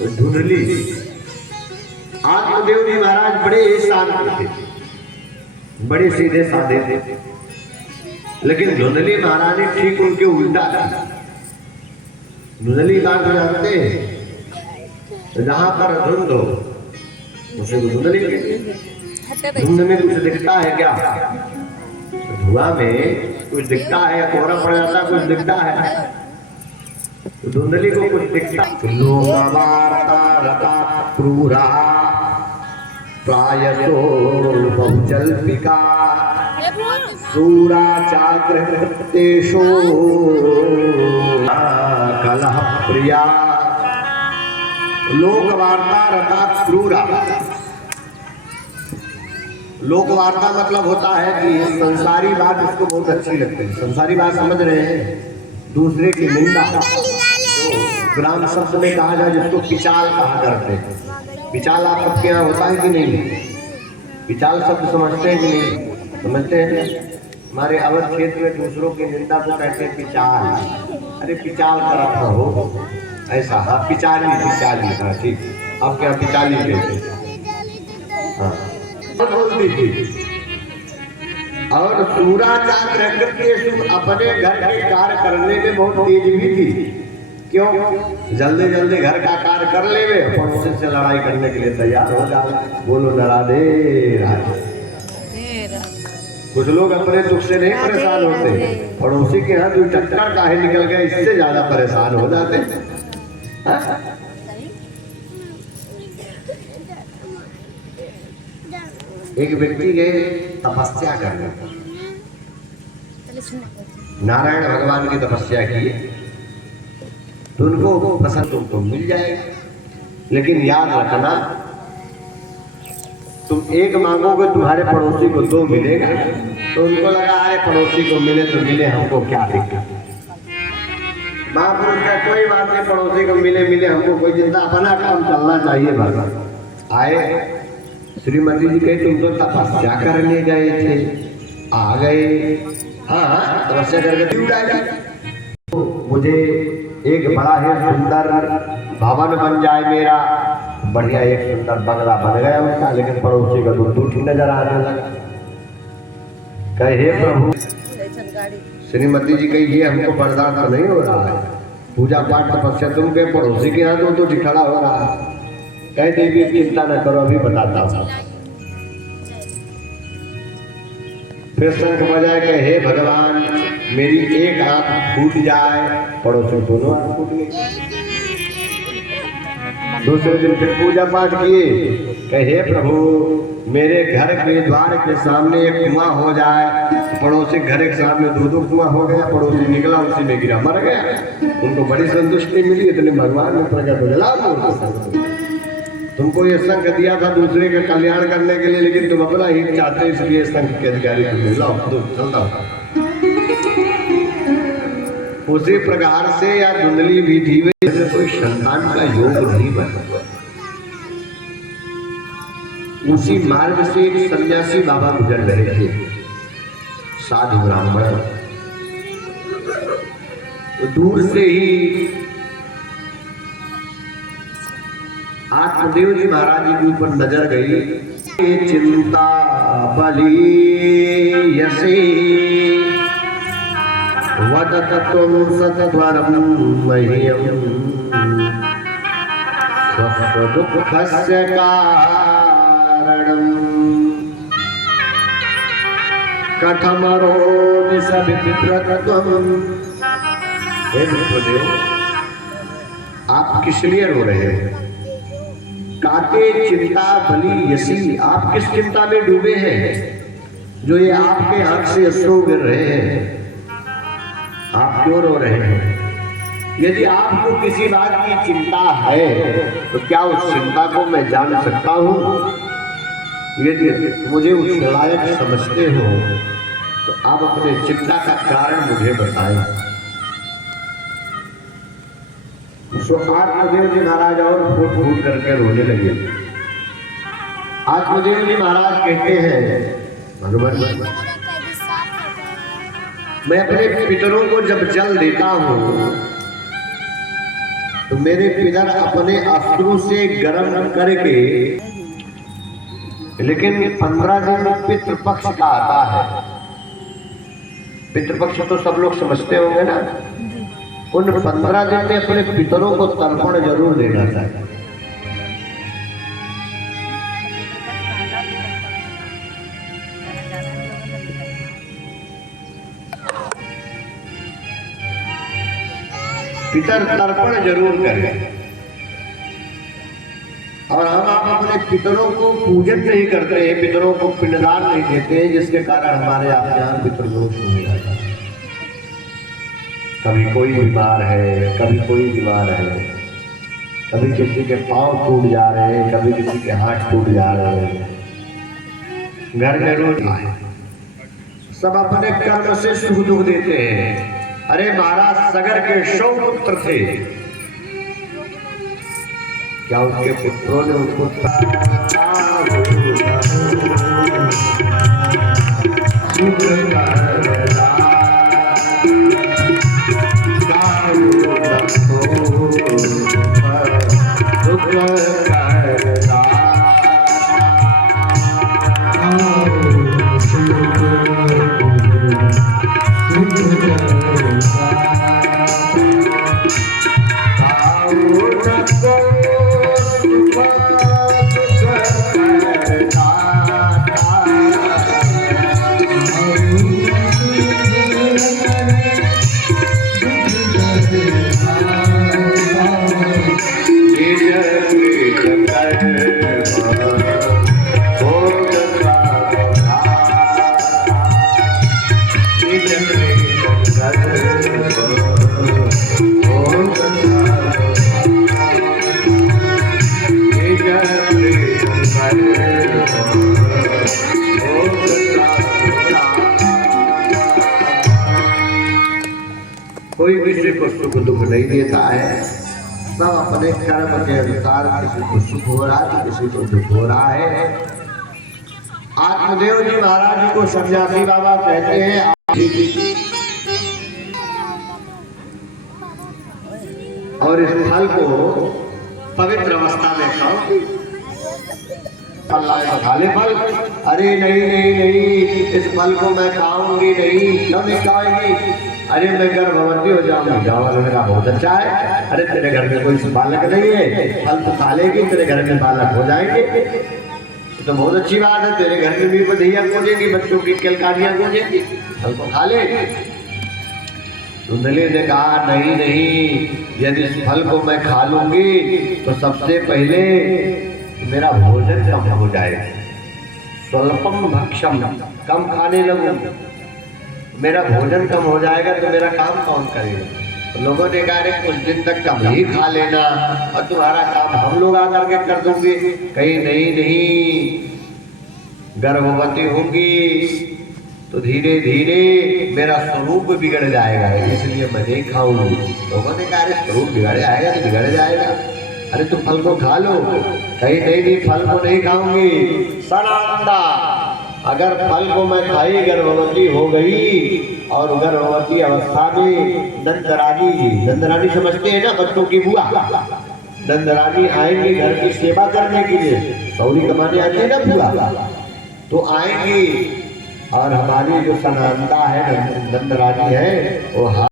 धुंधली। आत्मदेव जी महाराज बड़े शांत थे, बड़े सीधे साधे थे, लेकिन धुंधली महारानी ठीक उनके उल्टा थी। धुंधली बात जानते हैं, जहां पर धुंध हो उसे धुंधली कहते हैं। धुंध में कुछ दिखता है क्या? धुआं में कुछ दिखता है, कोहरा पड़ जाता कुछ दिखता है, धुंधली को कुछ दिखता। लोग वार्ता रता क्रूरा प्रायसो बहुजल्पिका सूरा चाग्रहृतेषु कलह प्रिया। लोक वार्ता रता क्रूरा। लोक वार्ता मतलब होता है कि संसारी बात उसको बहुत अच्छी लगती है। संसारी बात समझ रहे हैं? दूसरे की निंदा, ग्राम शब्द में कहा जाए जिसको पिचाल कहा करते हैं। पिचाल आप सबके यहाँ होता है कि नहीं? पिचाल शब्द समझते हैं कि नहीं? समझते हैं? हमारे अवध क्षेत्र में दूसरों की निंदा को कहते हैं पिचाल। अरे पिचाल कर रखा हो ऐसा। हाँ पिचाली, पिचाली। हाँ ठीक, आपके यहाँ पिचाली कहते हैं। हाँ बोलती थी। और सूरा चांद्र अपने घर के कार्य करने में बहुत तेज भी थी। क्यों? जल्दी जल्दी घर का कार्य कर ले, पड़ोसी से लड़ाई करने के लिए तैयार हो जाए। बोलो न राधे राधे। कुछ लोग अपने दुख से नहीं परेशान होते, पड़ोसी के यहाँ 2 चक्कर काहे निकल गए इससे ज्यादा परेशान हो जाते। एक व्यक्ति गए तपस्या करने, नारायण भगवान की तपस्या की, तो उनको पसंद तुमको मिल जाएगा, लेकिन याद रखना तुम एक मांगोगे तुम्हारे पड़ोसी को 2 मिलेगा। तो उनको लगा अरे पड़ोसी को मिले तो मिले, हमको क्या दिक्कत। महापुरुष का कोई बात नहीं, पड़ोसी को मिले मिले हमको कोई चिंता, अपना काम चलना चाहिए। भगवान आए, श्रीमती जी कहे तुम तो तपस्या करने गए थे, आ गए। हाँ तपस्या करके मुझे एक बड़ा ही सुंदर भवन बन जाए मेरा, बढ़िया एक सुंदर बंगला बन गया उनका, लेकिन पड़ोसी का दूर दूर नजर आने लगा। कहे हे प्रभु, श्रीमती जी कही ये हमको बर्दाश्त नहीं हो रहा है, पूजा पाठ तपस्या तुम के पड़ोसी के यहाँ तो खड़ा हो रहा है। कहे देवी चिंता न करो, अभी बताता हूँ। फिर शंख बजाए कहे हे भगवान मेरी एक आंख फूट जाए, पड़ोसी दोनों आंख फूट गई। दूसरे दिन फिर पूजा पाठ किए, कहे हे प्रभु मेरे घर के द्वार के सामने एक कुआं हो जाए, पड़ोसी घर के सामने 2 कुआं हो गया। पड़ोसी निकला उसी में गिरा मर गया। उनको बड़ी संतुष्टि मिली, इतने भगवान में प्रकट हो गया। तुमको ये शंख दिया था दूसरे का कल्याण करने के लिए, लेकिन तुम अपना हित चाहते इसलिए शंख के अधिकारी तुम लाओ तो चलता। उसी प्रकार से या धुंधली भी थी, कोई संतान का योग नहीं बना। उसी मार्ग से एक सन्यासी बाबा गुजर रहे थे, साधु ब्राह्मण। तो दूर से ही आत्मदेव जी महाराज जी के ऊपर नजर गई। चिंता बली यसे वदत तुम सतध्वरम मह्यम स्वस्थ दुःखस्य कारणम कथमरोमि सविप्रतम। हे मित्रदेव, आप किस लिए रो रहे हैं? काटे चिंता बली यसी, आप किस चिंता में डूबे हैं जो ये आपके आंख से अश्रु गिर रहे हैं? आप क्यों रो रहे हैं? यदि आपको किसी बात की चिंता है तो क्या उस चिंता को मैं जान सकता हूँ? यदि मुझे उस लायक समझते हो तो आप अपने चिंता का कारण मुझे बताएं। आत्मदेव जी महाराज और फूट फूट करके रोने लगे। आत्मदेव जी महाराज कहते हैं भगवान मैं अपने पितरों को जब जल देता हूँ तो मेरे पितर अपने अश्रु से गर्म करके, लेकिन 15 दिन पितृपक्ष का आता है। पितृपक्ष तो सब लोग समझते होंगे ना। उन 15 दिन में अपने पितरों को तर्पण जरूर देना चाहिए। पितर तर्पण जरूर करें। और हम आप अपने पितरों को पूजन नहीं करते हैं, पितरों को पिंडदान नहीं देते हैं, जिसके कारण हमारे यहाँ पितृदोष हो जाता है। कभी कोई बीमार है, कभी कोई बीमार है, कभी किसी के पांव टूट जा रहे हैं, कभी किसी के हाथ टूट जा रहे हैं। घर में रोज सब अपने कर्म से सुख दुख देते हैं। अरे महाराज सगर के 100 पुत्र थे, क्या उनके पुत्रों ने उनको कोई किसी को सुख दुख नहीं देता है। सब अपने कर्म के अनुसार किसी को सुख हो रहा है, किसी को दुख हो रहा है। आत्मदेव जी महाराज जी को सन्यासी बाबा कहते हैं। और इस फल को पवित्र अवस्था में खाओ। खा ले फल। अरे नहीं नहीं नहीं, इस फल को मैं खाऊंगी नहीं। क्यों नहीं खाएंगी? अरे मैं गर्भवती हो जाऊंगी। जाऊंगा का बहुत अच्छा है। अरे तेरे घर में कोई बालक नहीं है, फल तो खा लेगी, तेरे घर में बालक हो जाएंगे, तो बहुत अच्छी बात है। तेरे घर में भी बधाइयाँ गूंजेगी, बच्चों की किलकारियाँ गूंजेगी, फल को खा ले। धुंधले ने कहा नहीं नहीं, यदि इस फल को मैं खा लूंगी तो सबसे पहले मेरा भोजन कम हो जाएगा। स्वल्पम भक्षम, कम खाने लगूं, मेरा भोजन कम हो जाएगा तो मेरा काम कौन करेगा? तो लोगों ने कहा अरे कुछ दिन तक कम ही खा लेना और तुम्हारा काम हम लोग आकर के कर देंगे। कहीं नहीं नहीं, गर्भवती होंगी तो धीरे धीरे मेरा स्वरूप बिगड़ जाएगा, इसलिए मैं नहीं खाऊंगी। लोगों ने कहा अरे स्वरूप बिगड़ जाएगा तो बिगड़ जाएगा, अरे तुम फल को खा लो। कहीं नहीं नहीं, फल को नहीं खाऊंगी। सनातनदा, अगर फल को मैं खाई, गर्भवती हो गई और गर्भवती अवस्था में नंदरानी समझते हैं ना, बच्चों की बुआ, नंदरानी आएंगी घर की सेवा करने के लिए, सौरी कमाने आती है ना बुआ, तो आएंगी और हमारी जो सनातनदा है, नंदरानी है, वो